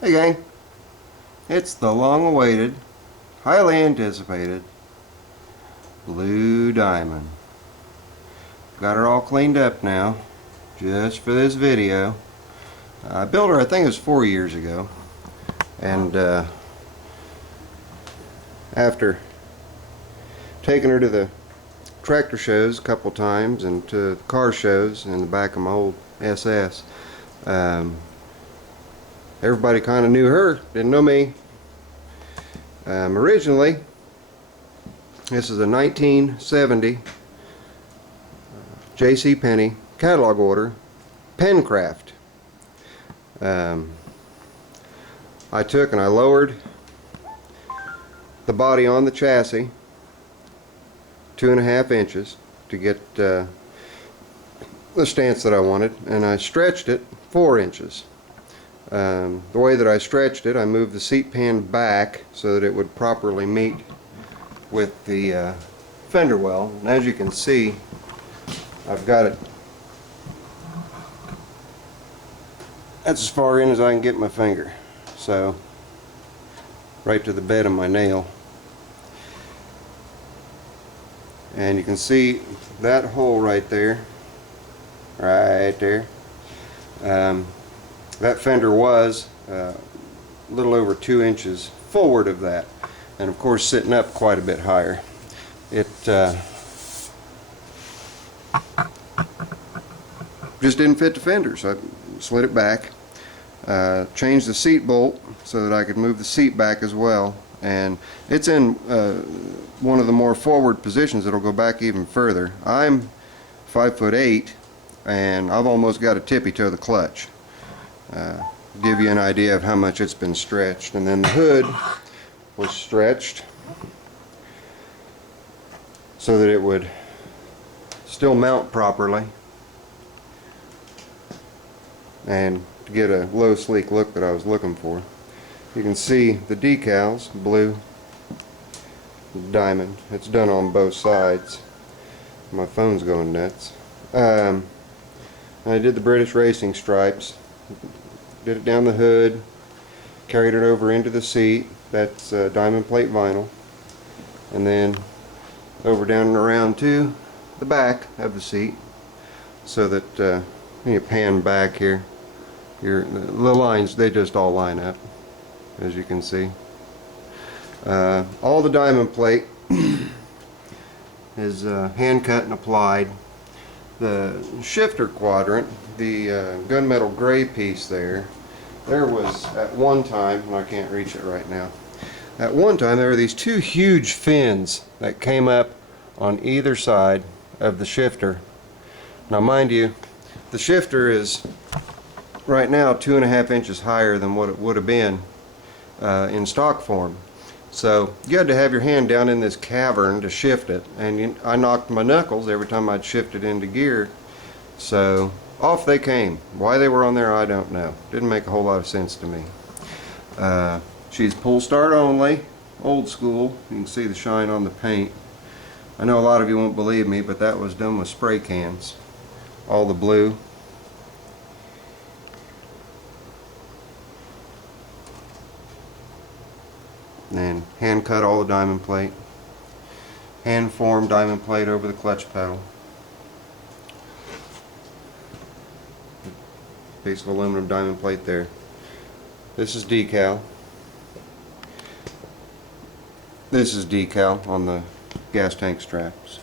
Hey gang, it's the long-awaited, highly anticipated blue diamond. Got her all cleaned up now, just for this video. I built her, I think it was 4 years ago, and after taking her to the tractor shows a couple times and to the car shows in the back of my old SS, everybody kind of knew her, didn't know me. Originally, this is a 1970 Penney catalog order, Penncraft. I took and I lowered the body on the chassis 2.5 inches to get the stance that I wanted, and I stretched it 4 inches. The way that I stretched it, I moved the seat pan back so that it would properly meet with the fender well, and as you can see, I've got it, that's as far in as I can get my finger, so right to the bed of my nail. And you can see that hole right there, that fender was a little over 2 inches forward of that, and of course sitting up quite a bit higher. It just didn't fit the fender, so I slid it back, changed the seat bolt so that I could move the seat back as well, and it's in one of the more forward positions. It'll go back even further. I'm 5'8", and I've almost got to tippy toe the clutch. Give you an idea of how much it's been stretched. And then the hood was stretched so that it would still mount properly and to get a low sleek look that I was looking for. You can see the decals, blue diamond. It's done on both sides. My phone's going nuts. I did the British racing stripes. Did it down the hood, carried it over into the seat. That's diamond plate vinyl, and then over, down and around to the back of the seat, so that when you pan back here, the lines, they just all line up, as you can see. All the diamond plate is hand cut and applied. The shifter quadrant, the gunmetal gray piece there was at one time, and I can't reach it right now, at one time there were these two huge fins that came up on either side of the shifter. Now mind you, the shifter is right now 2.5 inches higher than what it would have been in stock form. So you had to have your hand down in this cavern to shift it, and I knocked my knuckles every time I'd shift it into gear. So off they came. Why they were on there, I don't know. Didn't make a whole lot of sense to me. She's pull start only, old school. You can see the shine on the paint. I know a lot of you won't believe me, but that was done with spray cans. All the blue. And hand cut all the diamond plate, hand formed diamond plate over the clutch pedal, piece of aluminum diamond plate there. This is decal. This is decal on the gas tank straps.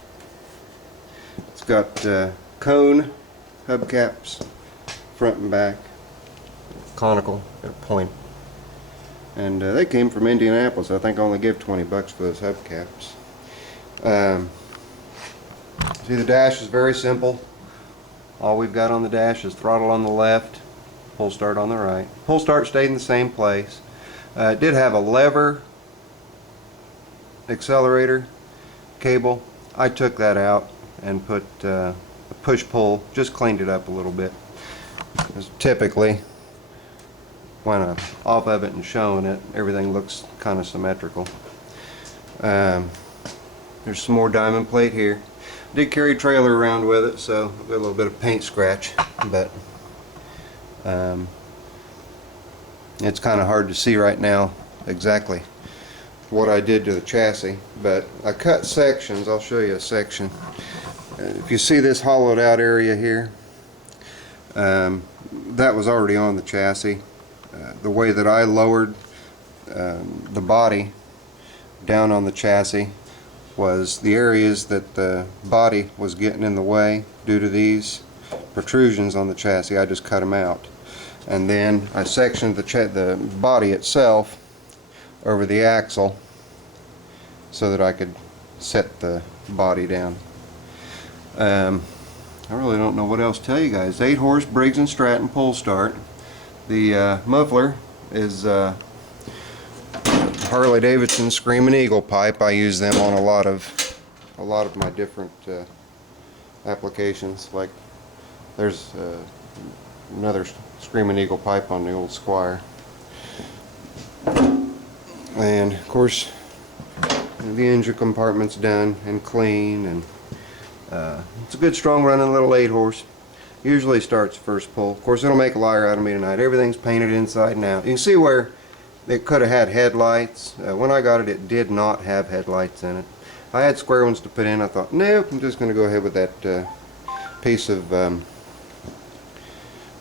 It's got cone hubcaps front and back, conical at a point. And they came from Indianapolis. I think I only gave 20 bucks for those hubcaps. See, the dash is very simple. All we've got on the dash is throttle on the left, pull start on the right. Pull start stayed in the same place. It did have a lever accelerator cable. I took that out and put a push-pull, just cleaned it up a little bit. Because typically, when I'm off of it and showing it, everything looks kind of symmetrical. There's some more diamond plate here. Did carry a trailer around with it, so I've got a little bit of paint scratch, but It's kind of hard to see right now exactly what I did to the chassis, but I cut sections. I'll show you a section. If you see this hollowed out area here, that was already on the chassis. The way that I lowered the body down on the chassis was the areas that the body was getting in the way due to these protrusions on the chassis. I just cut them out, and then I sectioned the body itself over the axle so that I could set the body down. I really don't know what else to tell you guys. 8-horse Briggs and Stratton pull start. The muffler is Harley Davidson Screaming Eagle pipe. I use them on a lot of my different applications. Like there's another Screaming Eagle pipe on the old Squire, and of course the engine compartment's done and clean, and it's a good strong running little 8-horse. Usually starts first pull. Of course it'll make a liar out of me tonight. Everything's painted inside and out. You can see where it could have had headlights. When I got it, it did not have headlights in it. I had square ones to put in. I thought, nope, I'm just going to go ahead with that piece of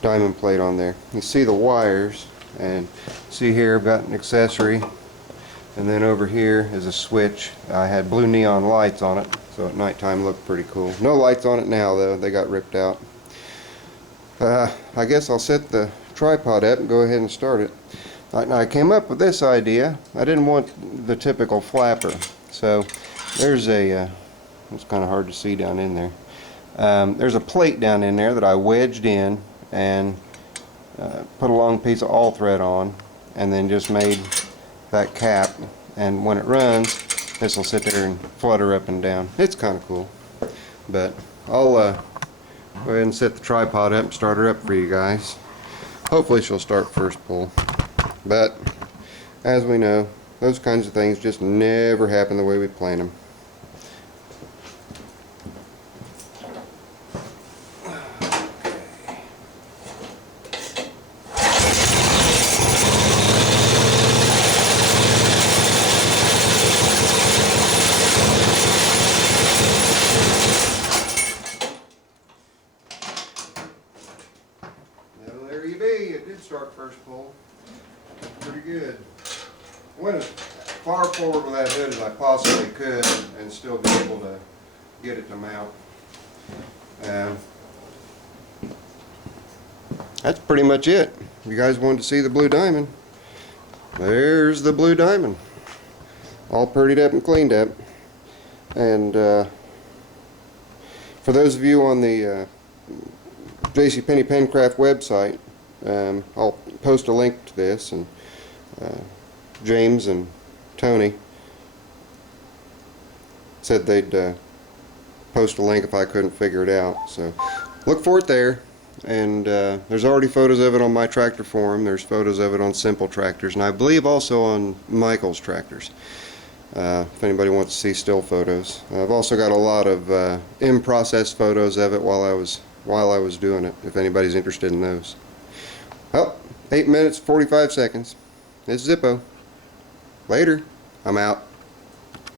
diamond plate on there. You see the wires, and see here I've got an accessory, and then over here is a switch. I had blue neon lights on it, so at nighttime looked pretty cool. No lights on it now though, they got ripped out. I guess I'll set the tripod up and go ahead and start it. I came up with this idea. I didn't want the typical flapper, so there's a it's kind of hard to see down in there. There's a plate down in there that I wedged in and put a long piece of all thread on, and then just made that cap, and when it runs this will sit there and flutter up and down. It's kind of cool, but I'll go ahead and set the tripod up and start her up for you guys. Hopefully she'll start first pull. But as we know, those kinds of things just never happen the way we plan them. Well, there you be. It did start first pull. Pretty good. I went as far forward with that hood as I possibly could and still be able to get it to mount. That's pretty much it. If you guys wanted to see the blue diamond, there's the blue diamond. All prettied up and cleaned up. And for those of you on the JCPenney Penncraft website, I'll post a link to this, and James and Tony said they'd post a link if I couldn't figure it out, so look for it there. And there's already photos of it on my tractor forum. There's photos of it on Simple Tractors, and I believe also on Michael's Tractors, if anybody wants to see still photos. I've also got a lot of in-process photos of it while I was doing it, if anybody's interested in those. Well, 8 minutes 45 seconds. It's Zippo. Later. I'm out.